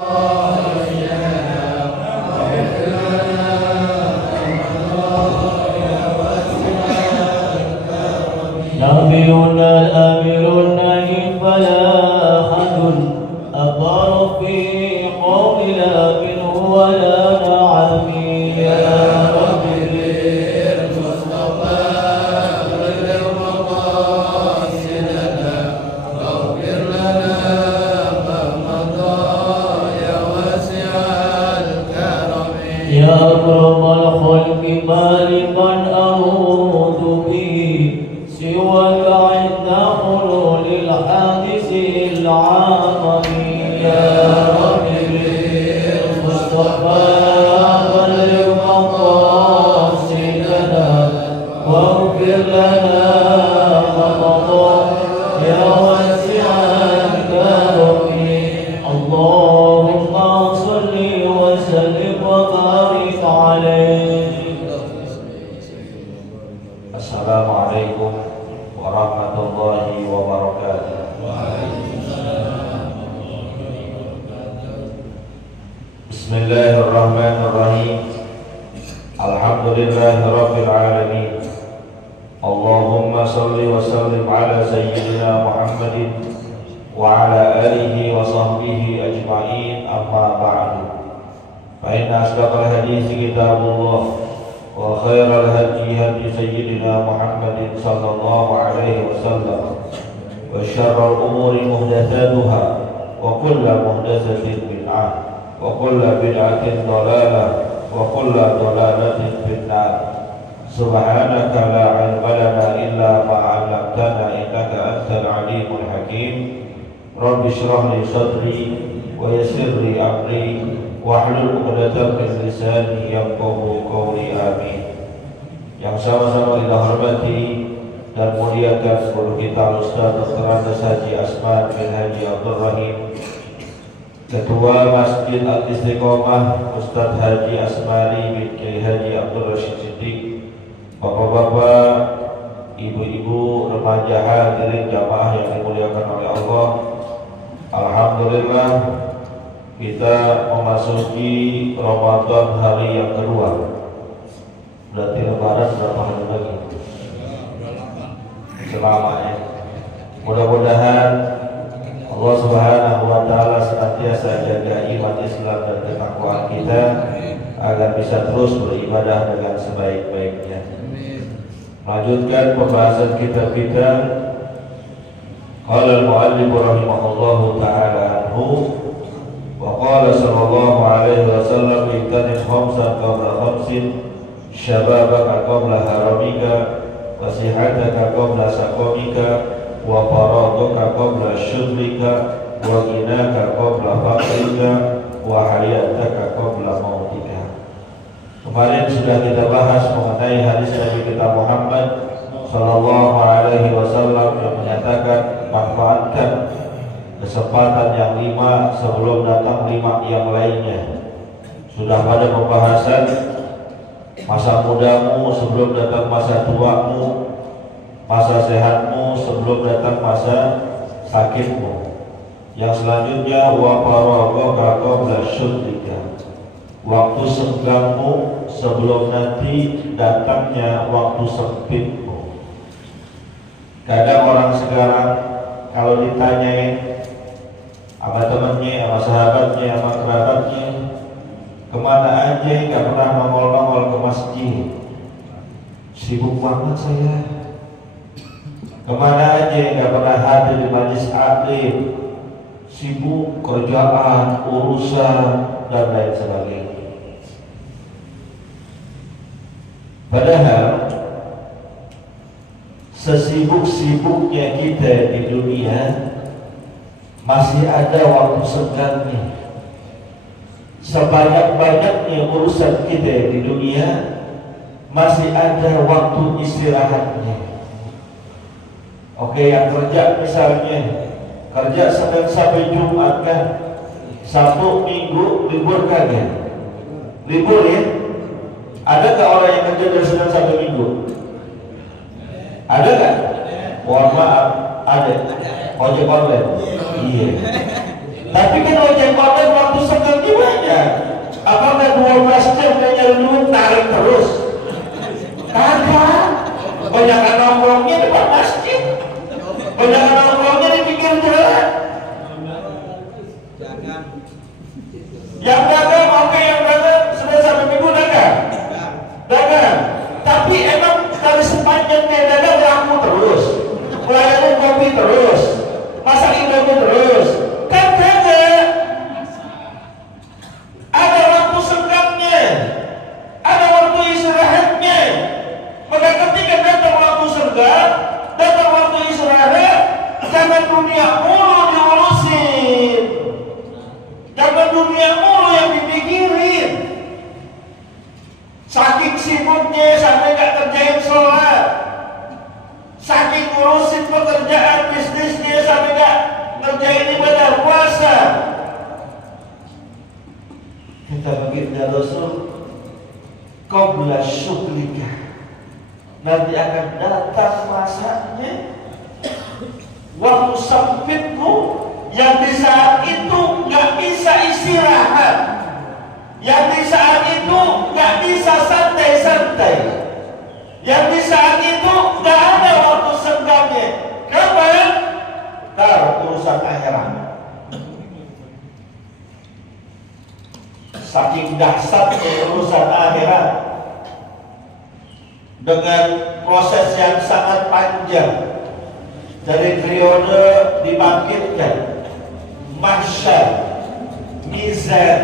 نبينا الأمير النهي فلا أحد أبر في قول لا منه ولا نعم يا رب للمصطفى بلغ مقاصدنا واغفر لنا ما مضى يا واسع الكرم يا أكرم الخلق مالكا أعوذ به سواك عند حلول الحادث العظم يا رب بالمصطفى بلغ مقاصدنا واغفر لنا ما مضى يا واسع الكرم اللهم صل وسلم وبارك عليه. Assalamualaikum warahmatullahi wabarakatuh. Bismillahirrahmanirrahim. Alhamdulillahi rabbil alamin. Allahumma salli wa sallim ala sayyidina Muhammadin wa ala alihi wa sahbihi ajma'in, amma ba'du. Fa inna asdaqal hadithi kitabullah wa khairal hadi hadi sayyidina Muhammadin sallallahu alaihi wasallam wa syarrul umuri muhdatsatuha wa kullu muhdatsatin bid'ah wa kullu bid'atin dhalalah wa kullu dhalalatin finnar. Subhanaka la ilma lana illa ma 'allamtana innaka antal alimul hakim. Rabbi shrah li sadri wa yassir li amri wahlul 'uqdatam min lisani yafqahu qawli, amin. Yang sama-sama kita hormati dan muliakan guru kita Ustaz Dr. Andes Haji Asman bin Haji Abdul Rahim, Ketua Masjid Al-Istiqomah Ustaz Haji Asmari bin Kiai Haji Abdul Rashid Siddiq, bapak-bapak, ibu-ibu, remaja, hadirin jamaah yang dimuliakan oleh Allah. Alhamdulillah, kita memasuki Ramadan hari yang kedua. Berarti lebaran berapa hari lagi? Selamanya. Mudah-mudahan Allah Subhanahu wa taala senantiasa jaga iman Islam dan ketakwaan kita agar bisa terus beribadah dengan sebaik-baiknya. Lanjutkan pembahasan kitab kita. Qala al-mu'allif rahimahullahu taala anhu wa qala sallallahu alaihi wasallam iqtanis khamsan qabla khamsin syababaka qabla haramika wa sihataka qabla saqamika wa faradaka qabla syughlika wa ghinaka qabla faqrika wa hayataka qabla mautika. Kemarin sudah kita bahas mengenai hadis Nabi kita Muhammad sallallahu alaihi wasallam yang menyatakan manfaatkan kesempatan yang 5 sebelum datang 5 yang lainnya. Sudah pada pembahasan masa mudamu sebelum datang masa tuamu, masa sehatmu sebelum datang masa sakitmu. Yang selanjutnya wa faragaka qabla syughlika, waktu senggangmu sebelum nanti datangnya waktu sempitmu. Kadang orang sekarang kalau ditanyain sama temannya, sama sahabatnya, sama kerabatnya, kemana aja nggak pernah nongol-nongol ke masjid, sibuk banget saya. Kemana aja nggak pernah hadir di majelis taklim, sibuk kerjaan, urusan dan lain sebagainya. Padahal sesibuk-sibuknya kita di dunia masih ada waktu senggangnya. Sebanyak-banyaknya urusan kita di dunia masih ada waktu istirahatnya. Oke, yang kerja misalnya kerja Senin sampai Jumat kan, Sabtu Minggu libur kagak? Libur ya? Ada nggak orang yang kerja dari Senin sampai Minggu? Ada nggak? Mohon maaf, ada. Ojek online. Iya. Tapi kan ojek online waktu Yang dagang, oke, yang dagang sudah sampai minggu dagang. Tapi emang dari sepanjang dia dagang laku terus, pelayanan kopi terus, masak indomie terus, kan kagak. Ada waktu senggangnya, ada waktu istirahatnya. Maka ketika datang waktu senggang, datang waktu istirahat, jangan dunia mulu diurusin, jangan dunia mulu yang dipikirin. Saking sibuknya sampai gak kerjain sholat, saking ngurusin pekerjaan bisnisnya sampai gak ngerjain ibadah puasa. Kata baginda Rasul, qabla syuklika, nanti akan datang masanya waktu sempitmu yang di saat itu gak bisa istirahat, yang di saat itu gak bisa santai-santai, yang di saat itu gak ada waktu senggangnya. Kapan? Ntar urusan akhirat. Saking dahsyatnya urusan akhirat, dengan proses yang sangat panjang, dari periode dibangkitkan, mahsyar, mizan,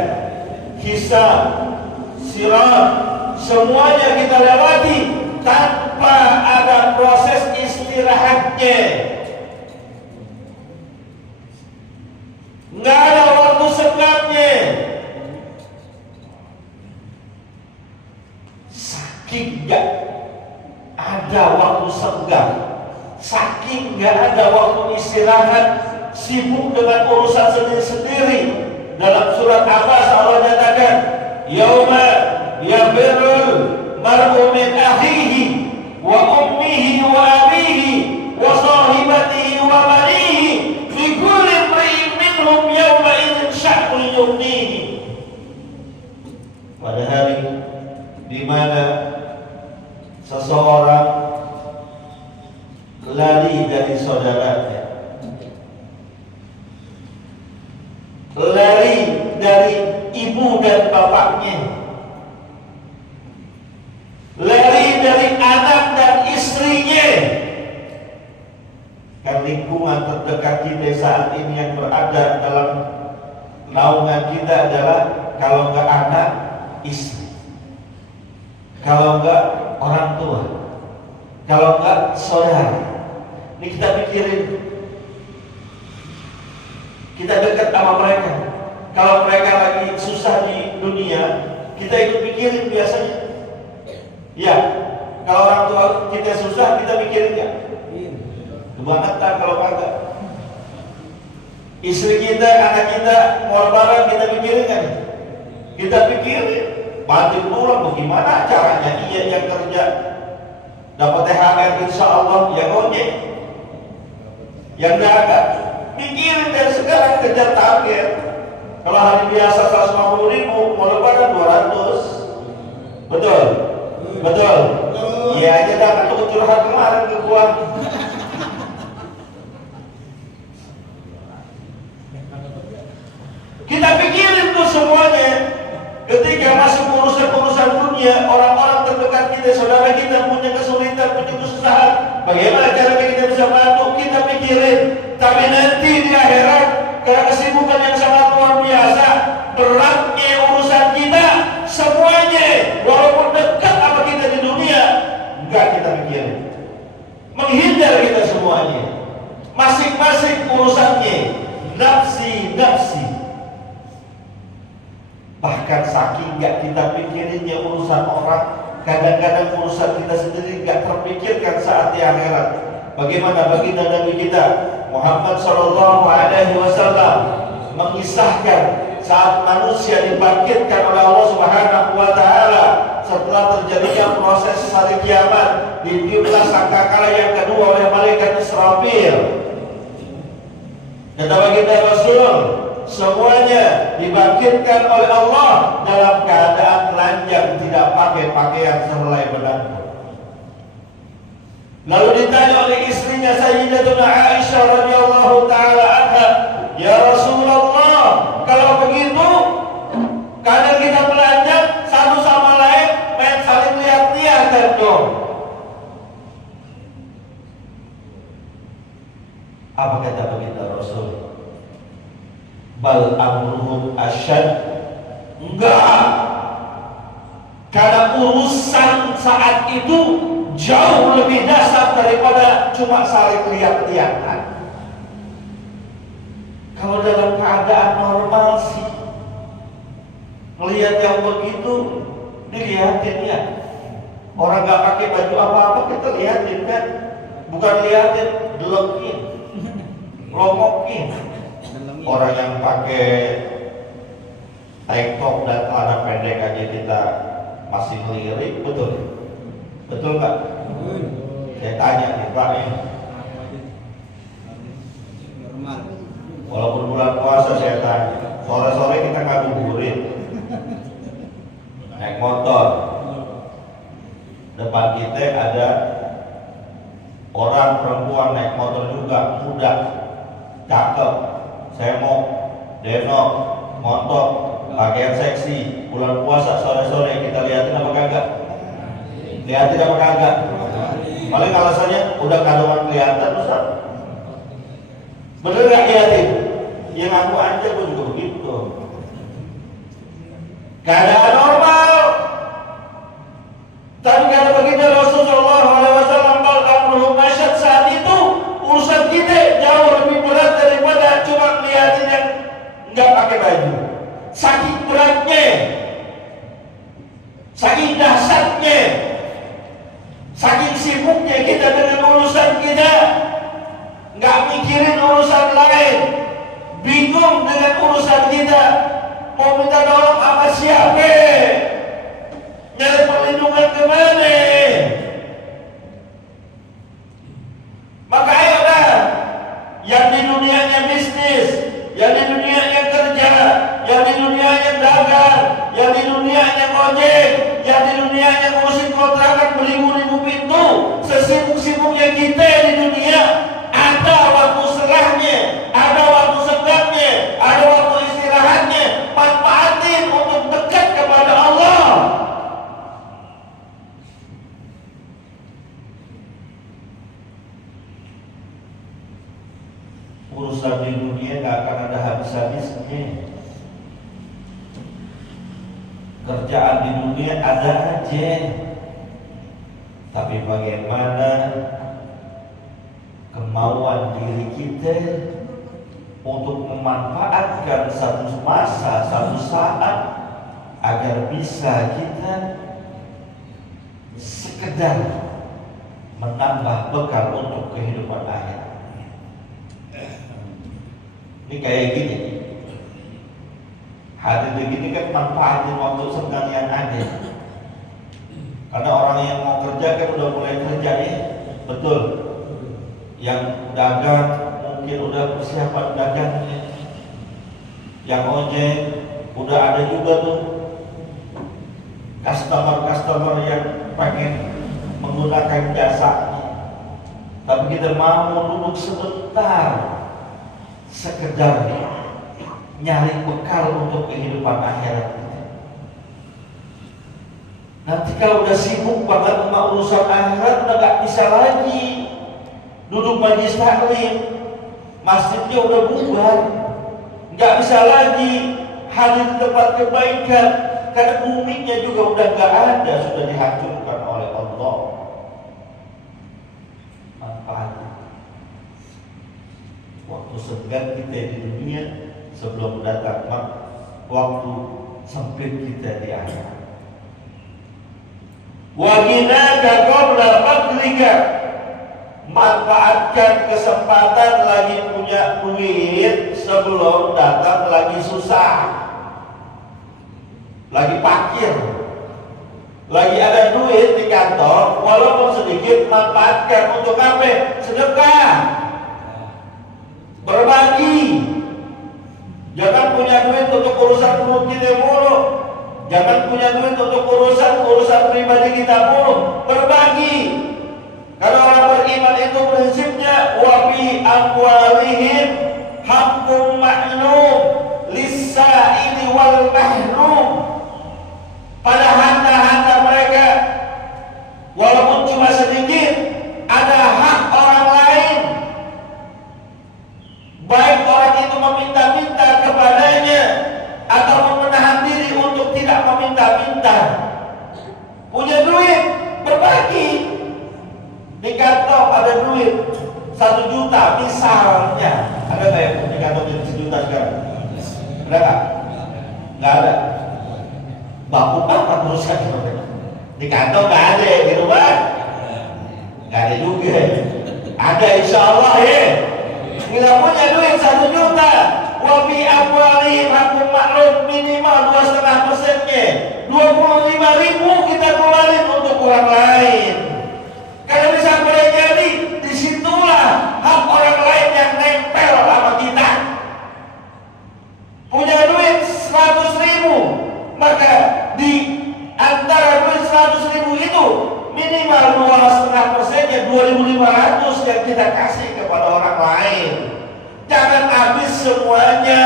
hisab, sirat, semuanya kita lewati tanpa ada proses istirahatnya. Nggak ada waktu senggangnya. Saking nggak ada waktu senggang, saking nggak ada waktu istirahat, sibuk dengan urusan sendiri-sendiri. Dalam surat Abbas Allah nyatakan, yauma yafirrul mar'u min akhihi wa ummihi wa abihi wa sahibatihi wa banihi likulli imri'in minhum yawma idzin sya'nun yughnihi. Pada hari di mana seseorang lari dari saudaranya, lari dari ibu dan bapaknya, lari dari anak dan istrinya. Kan lingkungan terdekat kita saat ini yang berada dalam naungan kita adalah kalau enggak anak, istri, kalau enggak orang tua, kalau enggak saudara. Ini kita pikirin, kita dekat sama mereka. Kalau mereka lagi susah di dunia, kita ikut pikirin biasanya. Ya, kalau orang tua kita susah, kita pikirin ya. Kebangetan kalau kagak. Istri kita, anak kita mau lebaran, kita pikirin kan? Kita pikirin. Bantu pulang, bagaimana caranya? Iya yang kerja dapat THR insya Allah, ya ojek. Yang dagang pikirin dari sekarang, kejar target. Kalau hari biasa 150.000, mau lebaran 200. Betul? Betul? Iya aja dah, kan lu curhat kemarin ke gua. Kita pikirin tuh semuanya. Ketika masuk urusan-urusan dunia, orang-orang terdekat kita, saudara kita punya kesulitan, punya kesusahan, bagaimana cara kita bisa bantu? Kita pikirin. Tapi nanti di akhirat, karena kesibukan yang sangat luar biasa, beratnya urusan kita, semuanya, walaupun dekat sama kita di dunia, enggak kita pikirin. Menghindar kita semuanya. Masing-masing urusannya, nafsi. Bahkan saking gak kita pikirinnya urusan orang, kadang-kadang urusan kita sendiri gak terpikirkan saat di akhirat. Bagaimana baginda Nabi kita Muhammad SAW mengisahkan saat manusia dibangkitkan oleh Allah Subhanahu wa Ta'ala setelah terjadinya proses hari kiamat, ditiuplah sangkakala yang kedua oleh malaikat Israfil. Kata baginda Rasul, semuanya dibangkitkan oleh Allah dalam keadaan telanjang, tidak pakai pakaian sehelai benang. Lalu ditanya oleh istrinya Sayyidatuna Aisyah radhiyallahu taala anha, "Ya Rasulullah, kalau Apa kata baginda Rasul? Bal amruhum asyad. Enggak. Karena urusan saat itu jauh lebih dasar daripada cuma saling lihat-lihatan. Kalau dalam keadaan normal sih, melihat yang begitu dilihatin ya. Orang nggak pakai baju apa-apa kita lihatin kan, bukan lihatin, delekin, lomokin. Orang yang pakai tank top dan celana pendek aja kita masih melirik, betul? Betul nggak? Saya tanya nih Pak ya. Walaupun bulan puasa saya tanya, sore-sore kita ngabuburit, naik motor, depan kita ada orang perempuan naik motor juga, muda, cakep. Saya mau denok, montok, pakaian seksi, bulan puasa sore-sore kita lihatin apa kagak? Lihatin apa kagak? Paling alasannya udah kadoan kelihatan Ustaz. Bener gak lihatin? Yang aku aja pun juga begitu. Keadaan normal. Tapi kata baginda Rasulullah SAW, bal amruhum asyad, saat itu urusan kita jauh lebih berat daripada cuma lihatin yang nggak pakai baju. Saking beratnya, saking dahsyatnya, saking sibuknya kita dengan urusan kita, nggak mikirin urusan lain, bingung dengan urusan kita, mau minta tolong sama siapa, nyari perlindungan kemana. Maka ayo dah, yang di dunianya bisnis, yang di dunianya kerja, yang di dunianya dagang, yang di dunianya ngojek, yang di dunianya ngurusin kontrakan beribu-ribu pintu, sesibuk-sibuknya kita di dunia, ada waktu serahnya, ada waktu senggangnya, ada waktu istirahatnya. Manfaatin untuk dekat kepada Allah. Urusan di dunia gak akan ada habis-habisnya. Kerjaan di dunia ada aja, tapi bagaimana kemauan diri kita untuk memanfaatkan satu masa, satu saat agar bisa kita sekedar menambah bekal untuk kehidupan akhirat. Ini kayak gini, hadir begini kan manfaatin waktu senggang yang ada. Karena orang yang mau kerja kan udah mulai kerja ya, betul. Yang dagang mungkin udah persiapan dagangnya. Yang ojek udah ada juga tuh customer yang pengen menggunakan jasanya. Tapi kita mau duduk sebentar, sekedar nyari bekal untuk kehidupan akhirat kita. Nanti kalau udah sibuk banget sama urusan akhirat, udah gak bisa lagi duduk majlis taklim, masjidnya udah bubar, nggak bisa lagi hadir di tempat kebaikan, karena buminya juga udah nggak ada, sudah dihancurkan oleh Allah. Manfaatnya waktu senggang kita di dunia sebelum datang waktu sempit kita di akhirat. Wa ginaka qabla fadlika, manfaatkan kesempatan lagi punya duit sebelum datang lagi susah, lagi parkir, lagi ada duit di kantor, walaupun sedikit manfaatkan untuk apa? Sedekah, berbagi. Jangan punya duit untuk urusan perut kita mulu, jangan punya duit untuk urusan pribadi kita mulu, berbagi. Karena orang beriman itu prinsipnya wa fi amwalihim haqqun ma'lum lis-sa'ili wal mahrum. Pada harta-harta mereka walaupun cuma sedikit, ada hak orang lain minta-minta. Punya duit, berbagi. Di kantong ada duit 1 juta misalnya. Ada nggak yang punya kantong 1 juta sekarang? Ada nggak? Nggak ada. Baku apa urusan di kantong? Nggak ada, di rumah nggak ada juga. Ada insya Allah ya. Kita punya duit 1 juta. Wabi amwalihim haqqun ma'lum, minimal 2,5%-nya 25.000 kita keluarin untuk orang lain. Karena bisa boleh jadi disitulah hak orang lain yang nempel sama kita. Punya duit 100.000, maka di antara duit 100.000 itu minimal 2,5%-nya 2.500 yang kita kasih kepada orang lain. Jangan habis semuanya.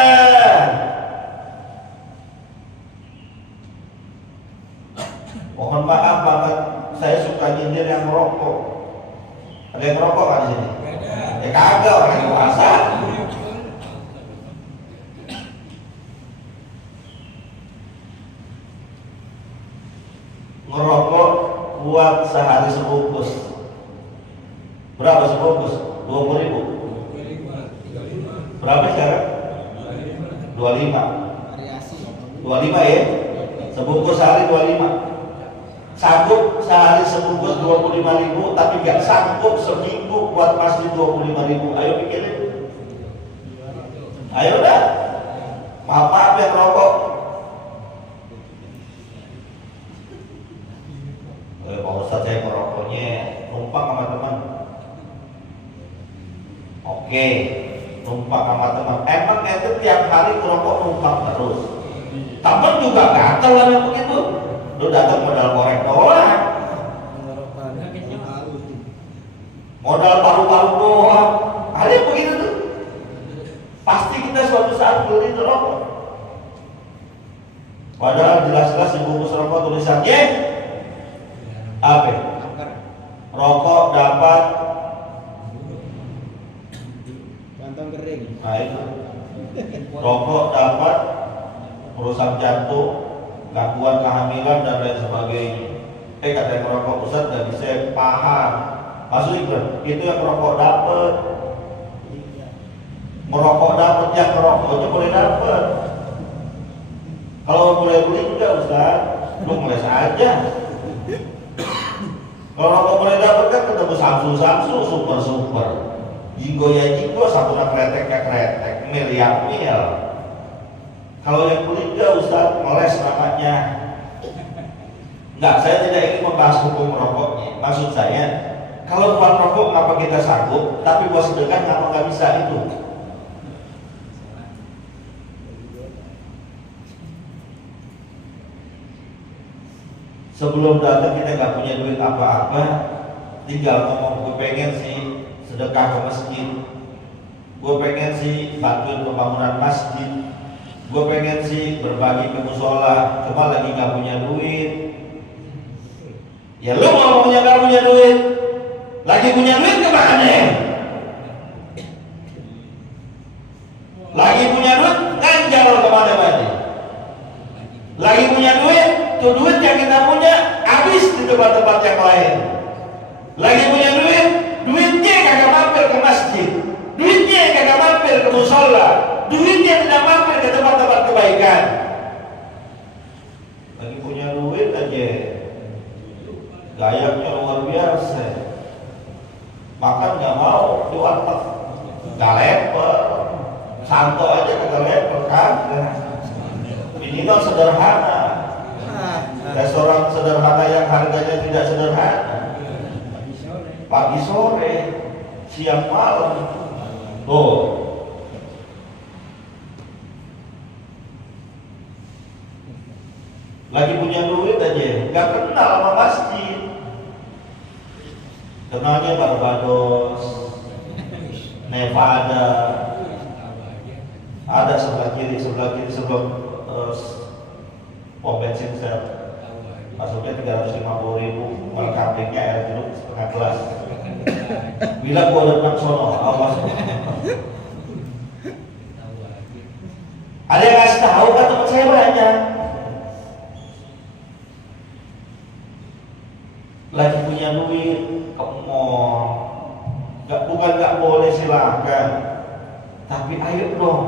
Mohon maaf banget, saya suka nyindir yang merokok. Ada yang merokok kan di sini? Ya kagak, orang yang puasa. Ngerokok buat sehari sebungkus. Berapa sebungkus? 20.000. Berapa sekarang? 25 ya? Sebungkus sehari 25. Sanggup sehari sebungkus 25.000, tapi gak sanggup seminggu buat masjid 25.000. Ayo pikirin. Ayo dah. Maaf yang rokok. Pak Ustadz, saya merokoknya numpang sama teman. Oke, numpang sama teman. Emang itu tiap hari merokok numpang terus. Temen juga gatel lah yang begitu. Lu datang modal korek doang, modal paru-paru doang. Ada yang begitu tuh. Pasti kita suatu saat beli itu rokok. Padahal jelas-jelas di bungkus rokok tulisannya apa? Rokok dapat kantong kering. Nah itu. Rokok dapat merusak jantung, gangguan kehamilan dan lain sebagainya. Kata yang merokok, Ustaz nggak bisa paham. Maksudnya itu yang merokok dapat. Merokok dapat, yang merokoknya boleh dapat. Kalau boleh beli enggak Ustaz, lu ngeles aja. Kalau rokok boleh dapat kan ketemu Samsu, super. Jinggo ya jinggo, sabuna kretek ya kretek, mil ya mil. Kalau yang beli enggak Ustaz, ngeles namanya. Enggak, saya tidak ingin membahas hukum rokoknya. Maksud saya, kalau buat rokok kenapa kita sanggup, tapi buat sedekah kenapa nggak bisa itu? Sebelum datang kita nggak punya duit apa-apa, tinggal ngomong gue pengen sih sedekah ke masjid, gue pengen sih bantuin pembangunan masjid, gue pengen sih berbagi ke musola, cuma lagi nggak punya duit. Ya lu ngomongnya nggak punya duit, lagi punya duit kemana? Lagi punya duit nganjal kemana-mana. Lagi punya duit, tuh duit yang kita punya habis di tempat-tempat yang lain. Lagi punya duit, duitnya kagak mampir ke masjid, duitnya kagak mampir ke musola, duitnya tidak mampir ke tempat-tempat kebaikan. Lagi punya duit aja gayanya luar biasa. Makan nggak mau di warteg, nggak leper. Santo aja kagak leper kan? Minimal sederhana. Restoran sederhana yang harganya tidak sederhana. Pagi sore, siang malam. Tuh. Lagi punya duit aja, nggak kenal sama masjid. Kenalnya Barbados, Nevada, ada sebelah kiri sebelum pom bensin sel. Masuknya 350.000, welcomingnya air jeruk setengah gelas. Bila gua datang sono, awas. Ada yang ngasih tahu kan teman saya banyak. lagi punya duit ke mall, bukan nggak boleh, silakan, tapi ayo dong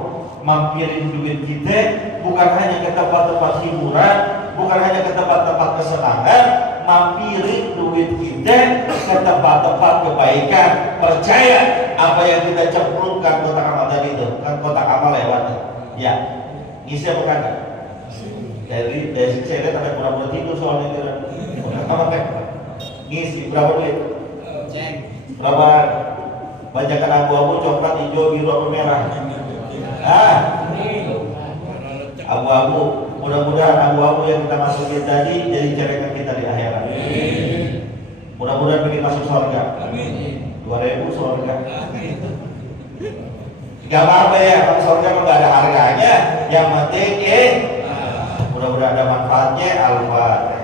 mampirin duit kita, bukan hanya ke tempat-tempat hiburan, bukan hanya ke tempat-tempat kesenangan, mampirin duit kita ke tempat-tempat kebaikan. Percaya apa yang kita cemplungkan kotak amal tadi itu, kan kotak amal lewat ya, ngisi apa kan? Dari sini saya lihat ada pura-pura tidur soalnya kira kotak amal kan ngisi berapa duit? Berapa? Bacakan abu-abu, coklat, hijau, biru, apa merah? Abu-abu. Mudah-mudahan abu-abu yang kita masukin tadi jadi celengan kita di akhirat. Mudah-mudahan bikin masuk surga. 2000 surga. Gak apa-apa ya, kalau surga nggak ada harganya. Yang penting mudah-mudahan ada manfaatnya. Al-Fatihah.